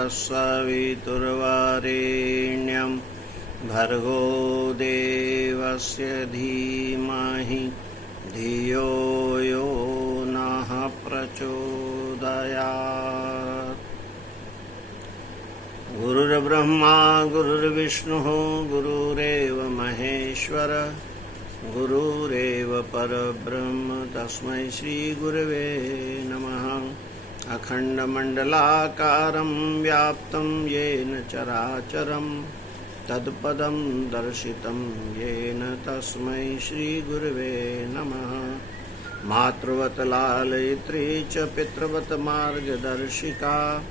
तत्सवितुर्वरेण्यं भर्गो देवस्य धीमहि धियो यो नः प्रचोदयात्। गुरुर्ब्रह्मा गुरुर्विष्णुः गुरुरेव महेश्वर गुरुरेव परब्रह्म तस्मै श्रीगुरवे नमः। अखण्डमण्डलाकारं व्याप्तं येन चराचरं तत्पदं दर्शितं येन तस्मै श्रीगुरवे नमः। मातृवत लालयित्री च पितृवत मार्गदर्शिका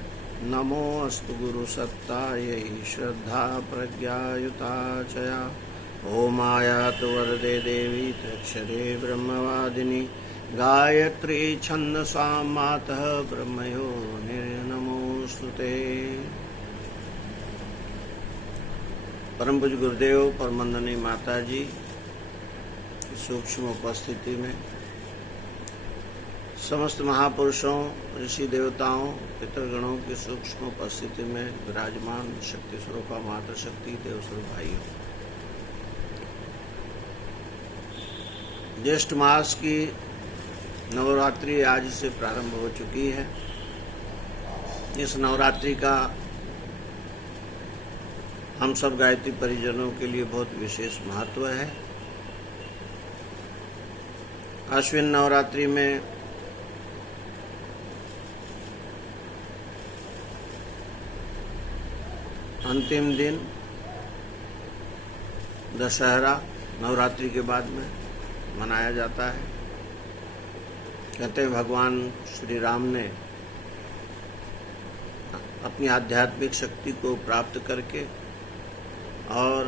नमोऽस्तु गुरुसत्तायै श्रद्धा प्रज्ञायुता च या। ॐ आयातु वरदे देवी त्र्यक्षरे ब्रह्मवादिनी गायत्री छन्दसां मातः ब्रह्मयोनिर्नमोऽस्तुते। परम पूज्य गुरुदेव परमंदनीय माता जी सूक्ष्म उपस्थिति में समस्त महापुरुषों ऋषि देवताओं पितृगणों की सूक्ष्म उपस्थिति में विराजमान शक्ति स्वरूपा मातृशक्ति देवस्वरूप भाइयों, ज्येष्ठ मास की नवरात्रि आज से प्रारंभ हो चुकी है। इस नवरात्रि का हम सब गायत्री परिजनों के लिए बहुत विशेष महत्व है। अश्विन नवरात्रि में अंतिम दिन दशहरा नवरात्रि के बाद में मनाया जाता है। कहते हैं भगवान श्री राम ने अपनी आध्यात्मिक शक्ति को प्राप्त करके और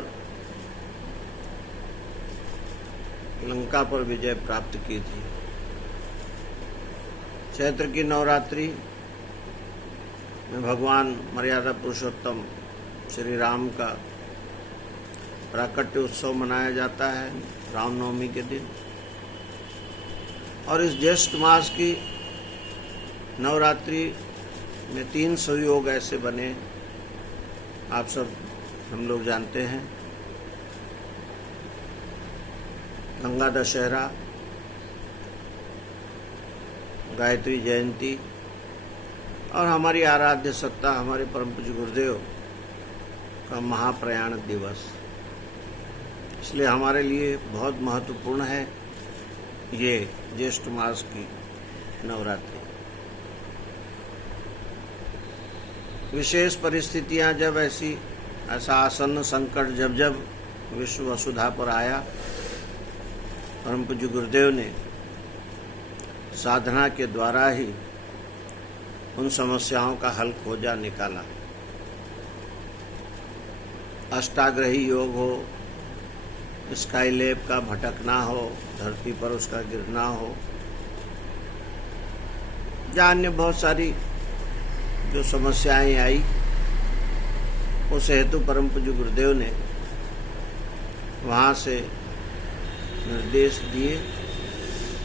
लंका पर विजय प्राप्त की थी। चैत्र की नवरात्रि में भगवान मर्यादा पुरुषोत्तम श्री राम का प्राकट्य उत्सव मनाया जाता है रामनवमी के दिन। और इस ज्येष्ठ मास की नवरात्रि में 3 संयोग ऐसे बने, आप सब हम लोग जानते हैं। गंगा दशहरा, गायत्री जयंती और हमारी आराध्य सत्ता हमारे परम पूज्य गुरुदेव का महाप्रयाण दिवस। इसलिए हमारे लिए बहुत महत्वपूर्ण है ये ज्येष्ठ मास की नवरात्रि। विशेष परिस्थितियां जब ऐसा आसन्न संकट जब विश्व वसुधा पर आया, परम पूज्य गुरुदेव ने साधना के द्वारा ही उन समस्याओं का हल खोजा निकाला। अष्टाग्रही योग हो, स्काईलैब का भटकना हो, धरती पर उसका गिरना हो, या अन्य बहुत सारी जो समस्याएं आई, उस हेतु परम पूज्य गुरुदेव ने वहाँ से निर्देश दिए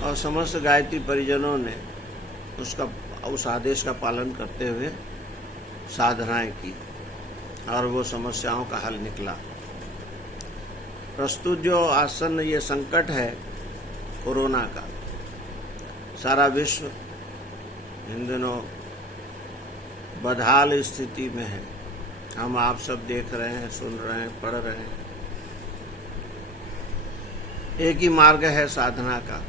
और समस्त गायत्री परिजनों ने उस आदेश का पालन करते हुए साधनाएं की और वो समस्याओं का हल निकला। प्रस्तुत जो आसन्न ये संकट है कोरोना का, सारा विश्व इन दिनों बदहाल स्थिति में है। हम आप सब देख रहे हैं, सुन रहे हैं, पढ़ रहे हैं। एक ही मार्ग है साधना का,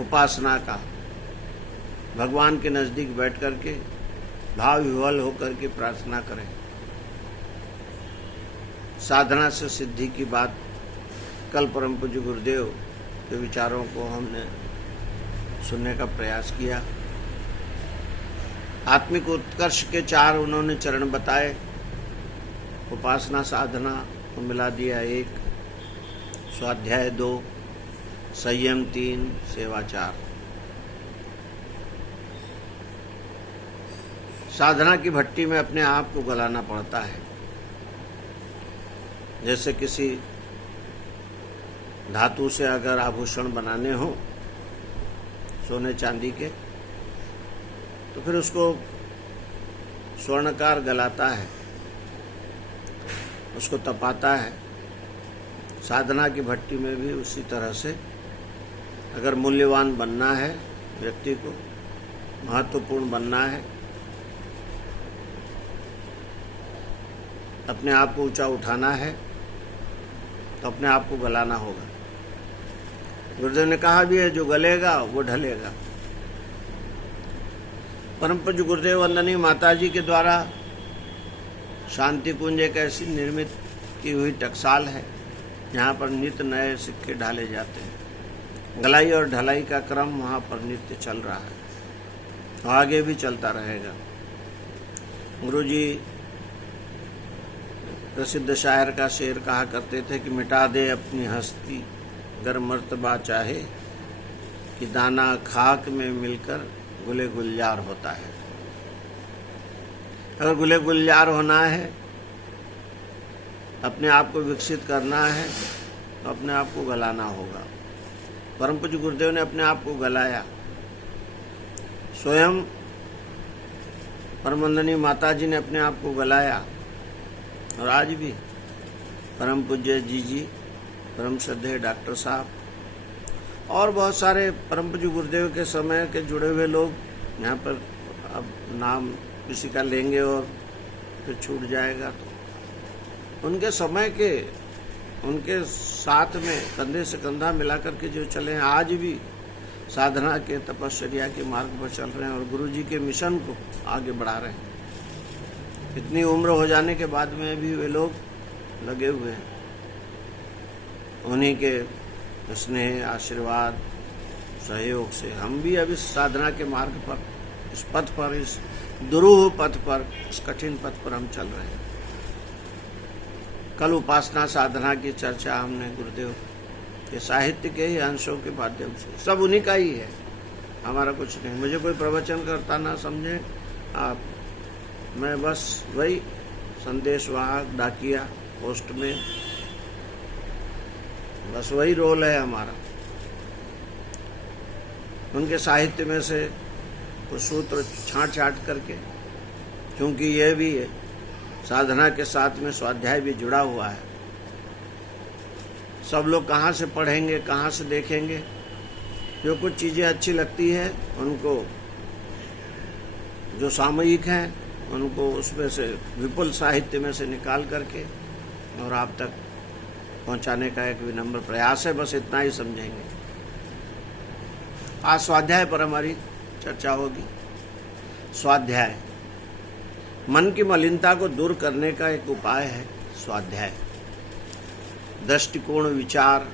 उपासना का। भगवान के नजदीक बैठ करके भाव विह्वल होकर के प्रार्थना करें। साधना से सिद्धि की बात कल परम पूज्य गुरुदेव के विचारों को हमने सुनने का प्रयास किया। आत्मिक उत्कर्ष के 4 उन्होंने चरण बताए। उपासना साधना को मिला दिया 1, स्वाध्याय 2, संयम 3, सेवा 4। साधना की भट्टी में अपने आप को गलाना पड़ता है। जैसे किसी धातु से अगर आभूषण बनाने हो सोने चांदी के, तो फिर उसको स्वर्णकार गलाता है, उसको तपाता है। साधना की भट्टी में भी उसी तरह से अगर मूल्यवान बनना है, व्यक्ति को महत्वपूर्ण बनना है, अपने आप को ऊंचा उठाना है, तो अपने आप को गलाना होगा। गुरुदेव ने कहा भी है, जो गलेगा वो ढलेगा। परम पूज्य गुरुदेव वंदनीय माता जी के द्वारा शांति कुंज एक ऐसी निर्मित की हुई टकसाल है जहाँ पर नित्य नए सिक्के ढाले जाते हैं। गलाई और ढलाई का क्रम वहाँ पर नित्य चल रहा है और आगे भी चलता रहेगा। गुरुजी प्रसिद्ध शायर का शेर कहा करते थे कि मिटा दे अपनी हस्ती गर मर्तबा चाहे, कि दाना खाक में मिलकर गुले गुलजार होता है। अगर गुले गुलजार होना है, अपने आप को विकसित करना है, तो अपने आप को गलाना होगा। परम पूज्य गुरुदेव ने अपने आप को गलाया। स्वयं परम वंदनीय माता जी ने अपने आप को गलाया और आज भी परम पूज्य जी, परम श्रद्धेय डॉक्टर साहब और बहुत सारे परम पूज्य गुरुदेव के समय के जुड़े हुए लोग यहाँ पर, अब नाम किसी का लेंगे और फिर छूट जाएगा, तो उनके समय के, उनके साथ में कंधे से कंधा मिलाकर के जो चले हैं, आज भी साधना के तपस्या के मार्ग पर चल रहे हैं और गुरु जी के मिशन को आगे बढ़ा रहे हैं। इतनी उम्र हो जाने के बाद में भी वे लोग लगे हुए हैं। उन्हीं के स्नेह, आशीर्वाद, सहयोग से हम भी अब इस साधना के मार्ग पर, इस पथ पर, इस दुरूह पथ पर, इस कठिन पथ पर हम चल रहे हैं। कल उपासना साधना की चर्चा हमने गुरुदेव के साहित्य के ही अंशों के माध्यम से, सब उन्हीं का ही है, हमारा कुछ नहीं। मुझे कोई प्रवचन करता ना समझे आप, मैं बस वही संदेशवाहक, डाकिया, पोस्टमैन, बस वही रोल है हमारा। उनके साहित्य में से कुछ सूत्र छांट करके, क्योंकि यह भी है साधना के साथ में स्वाध्याय भी जुड़ा हुआ है। सब लोग कहाँ से पढ़ेंगे, कहाँ से देखेंगे, जो कुछ चीज़ें अच्छी लगती है उनको, जो सामयिक हैं उनको उसमें से विपुल साहित्य में से निकाल करके और आप तक पहुंचाने का एक विनम्र प्रयास है। बस इतना ही समझेंगे। आज स्वाध्याय पर हमारी चर्चा होगी। स्वाध्याय मन की मलिनता को दूर करने का एक उपाय है। स्वाध्याय दृष्टिकोण, विचार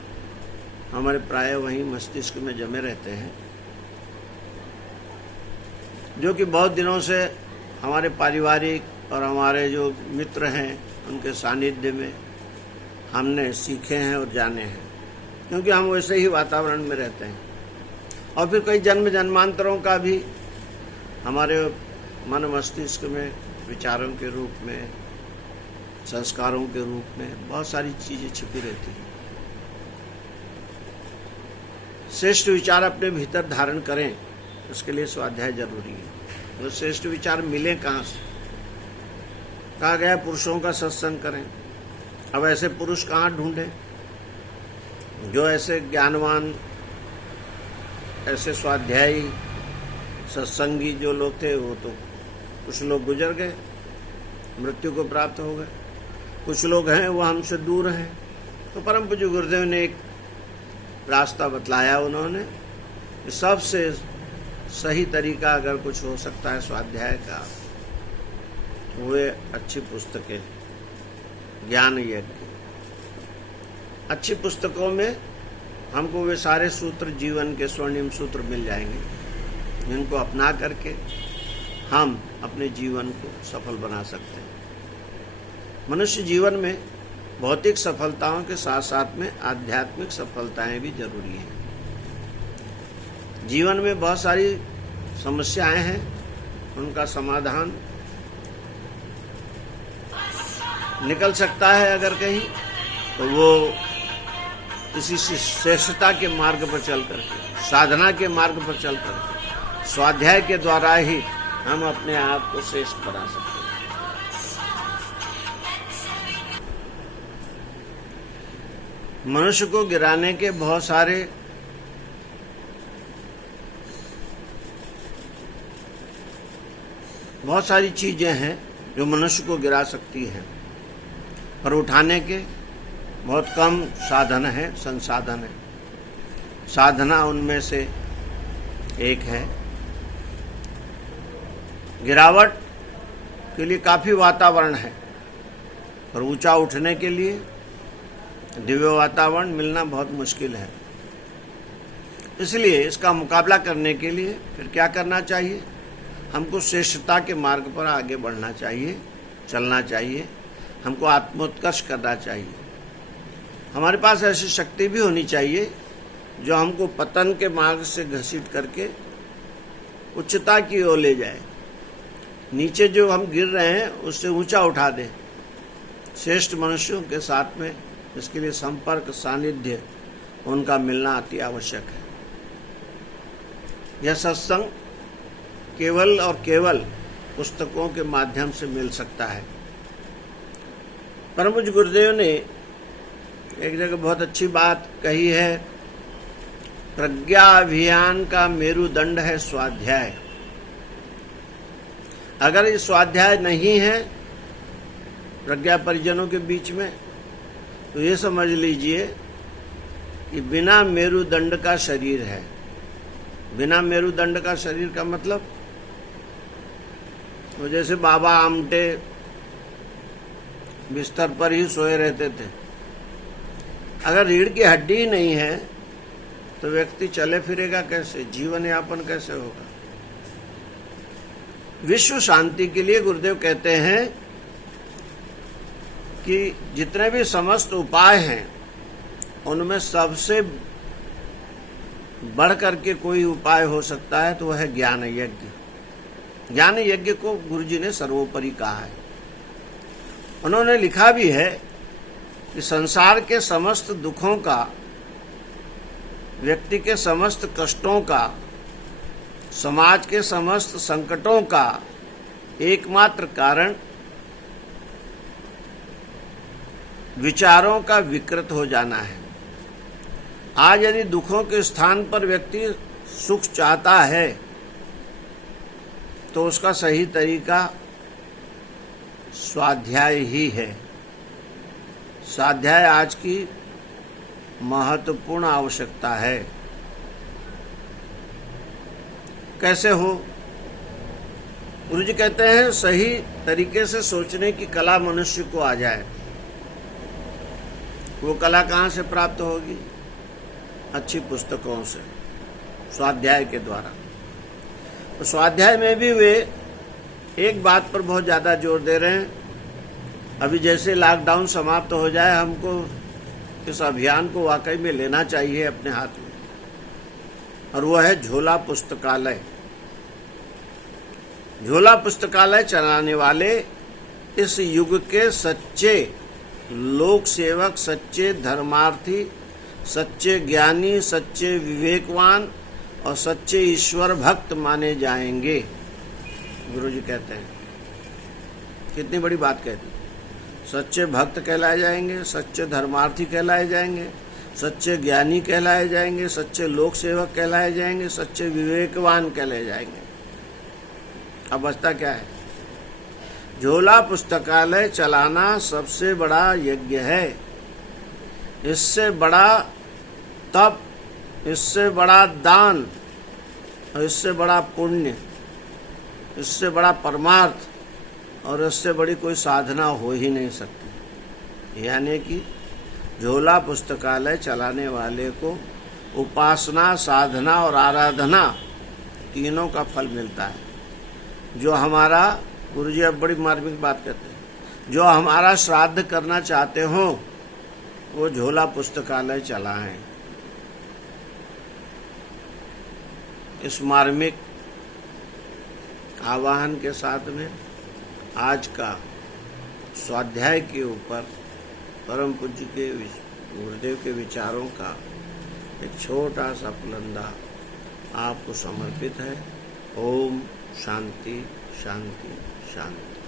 हमारे प्राय वहीं मस्तिष्क में जमे रहते हैं, जो कि बहुत दिनों से हमारे पारिवारिक और हमारे जो मित्र हैं उनके सानिध्य में हमने सीखे हैं और जाने हैं, क्योंकि हम वैसे ही वातावरण में रहते हैं। और फिर कई जन्म जन्मांतरों का भी हमारे मन मस्तिष्क में विचारों के रूप में, संस्कारों के रूप में बहुत सारी चीज़ें छिपी रहती हैं। श्रेष्ठ विचार अपने भीतर धारण करें, उसके लिए स्वाध्याय जरूरी है। वो श्रेष्ठ विचार मिले कहाँ से? कहा गया पुरुषों का सत्संग करें। अब ऐसे पुरुष कहाँ ढूंढें? जो ऐसे ज्ञानवान, ऐसे स्वाध्यायी, सत्संगी जो लोग थे, वो तो कुछ लोग गुजर गए, मृत्यु को प्राप्त हो गए। कुछ लोग हैं वो हमसे दूर हैं। तो परम पूज्य गुरुदेव ने एक रास्ता बतलाया। उन्होंने सबसे सही तरीका अगर कुछ हो सकता है स्वाध्याय का, वे अच्छी पुस्तकें, ज्ञान यज्ञ, अच्छी पुस्तकों में हमको वे सारे सूत्र, जीवन के स्वर्णिम सूत्र मिल जाएंगे, जिनको अपना करके हम अपने जीवन को सफल बना सकते हैं। मनुष्य जीवन में भौतिक सफलताओं के साथ साथ में आध्यात्मिक सफलताएं भी जरूरी हैं। जीवन में बहुत सारी समस्याएं हैं, उनका समाधान निकल सकता है अगर कहीं, तो वो किसी श्रेष्ठता के मार्ग पर चल करके, साधना के मार्ग पर चल करके, स्वाध्याय के द्वारा ही हम अपने आप को श्रेष्ठ बना सकते हैं। मनुष्य को गिराने के बहुत सारी चीजें हैं जो मनुष्य को गिरा सकती हैं, पर उठाने के बहुत कम साधन है, संसाधन है। साधना उनमें से एक है। गिरावट के लिए काफी वातावरण है, पर ऊंचा उठने के लिए दिव्य वातावरण मिलना बहुत मुश्किल है। इसलिए इसका मुकाबला करने के लिए फिर क्या करना चाहिए? हमको श्रेष्ठता के मार्ग पर आगे बढ़ना चाहिए, चलना चाहिए, हमको आत्मोत्कर्ष करना चाहिए। हमारे पास ऐसी शक्ति भी होनी चाहिए जो हमको पतन के मार्ग से घसीट करके उच्चता की ओर ले जाए, नीचे जो हम गिर रहे हैं उससे ऊंचा उठा दे। श्रेष्ठ मनुष्यों के साथ में इसके लिए संपर्क, सानिध्य उनका मिलना अति आवश्यक है। यह सत्संग केवल और केवल पुस्तकों के माध्यम से मिल सकता है। परम पूज्य गुरुदेव ने एक जगह बहुत अच्छी बात कही है, प्रज्ञा अभियान का मेरुदंड है स्वाध्याय। अगर ये स्वाध्याय नहीं है प्रज्ञा परिजनों के बीच में, तो ये समझ लीजिए कि बिना मेरुदंड का शरीर है। बिना मेरुदंड का शरीर का मतलब, तो जैसे बाबा आमटे बिस्तर पर ही सोए रहते थे। अगर रीढ़ की हड्डी ही नहीं है तो व्यक्ति चले फिरेगा कैसे, जीवन यापन कैसे होगा? विश्व शांति के लिए गुरुदेव कहते हैं कि जितने भी समस्त उपाय हैं उनमें सबसे बढ़ करके कोई उपाय हो सकता है तो वह है ज्ञान यज्ञ। ज्ञान यज्ञ को गुरुजी ने सर्वोपरि कहा है। उन्होंने लिखा भी है कि संसार के समस्त दुखों का, व्यक्ति के समस्त कष्टों का, समाज के समस्त संकटों का एकमात्र कारण विचारों का विकृत हो जाना है। आज यदि दुखों के स्थान पर व्यक्ति सुख चाहता है तो उसका सही तरीका स्वाध्याय ही है। स्वाध्याय आज की महत्वपूर्ण आवश्यकता है। कैसे हो? गुरुजी कहते हैं सही तरीके से सोचने की कला मनुष्य को आ जाए। वो कला कहाँ से प्राप्त होगी? अच्छी पुस्तकों से, स्वाध्याय के द्वारा। तो स्वाध्याय में भी वे एक बात पर बहुत ज्यादा जोर दे रहे हैं। अभी जैसे लॉकडाउन समाप्त हो जाए, हमको इस अभियान को वाकई में लेना चाहिए अपने हाथ में, और वह है झोला पुस्तकालय। झोला पुस्तकालय चलाने वाले इस युग के सच्चे लोक सेवक, सच्चे धर्मार्थी, सच्चे ज्ञानी, सच्चे विवेकवान और सच्चे ईश्वर भक्त माने जाएंगे। गुरुजी कहते हैं, कितनी बड़ी बात कहती। सच्चे भक्त कहलाए जाएंगे, सच्चे धर्मार्थी कहलाए जाएंगे, सच्चे ज्ञानी कहलाए जाएंगे, सच्चे लोक सेवक कहलाए जाएंगे, सच्चे विवेकवान कहलाए जाएंगे। अब बचता क्या है? झोला पुस्तकालय चलाना सबसे बड़ा यज्ञ है। इससे बड़ा तप, इससे बड़ा दान और इससे बड़ा पुण्य, इससे बड़ा परमार्थ और इससे बड़ी कोई साधना हो ही नहीं सकती। यानी कि झोला पुस्तकालय चलाने वाले को उपासना, साधना और आराधना तीनों का फल मिलता है। जो हमारा, गुरुजी अब बड़ी मार्मिक बात कहते हैं, जो हमारा श्राद्ध करना चाहते हो वो झोला पुस्तकालय चलाएं। इस मार्मिक आवाहन के साथ में आज का स्वाध्याय के ऊपर परम पूज्य के गुरुदेव के विचारों का एक छोटा सा पुलंदा आपको समर्पित है। ओम शांति शांति शांति।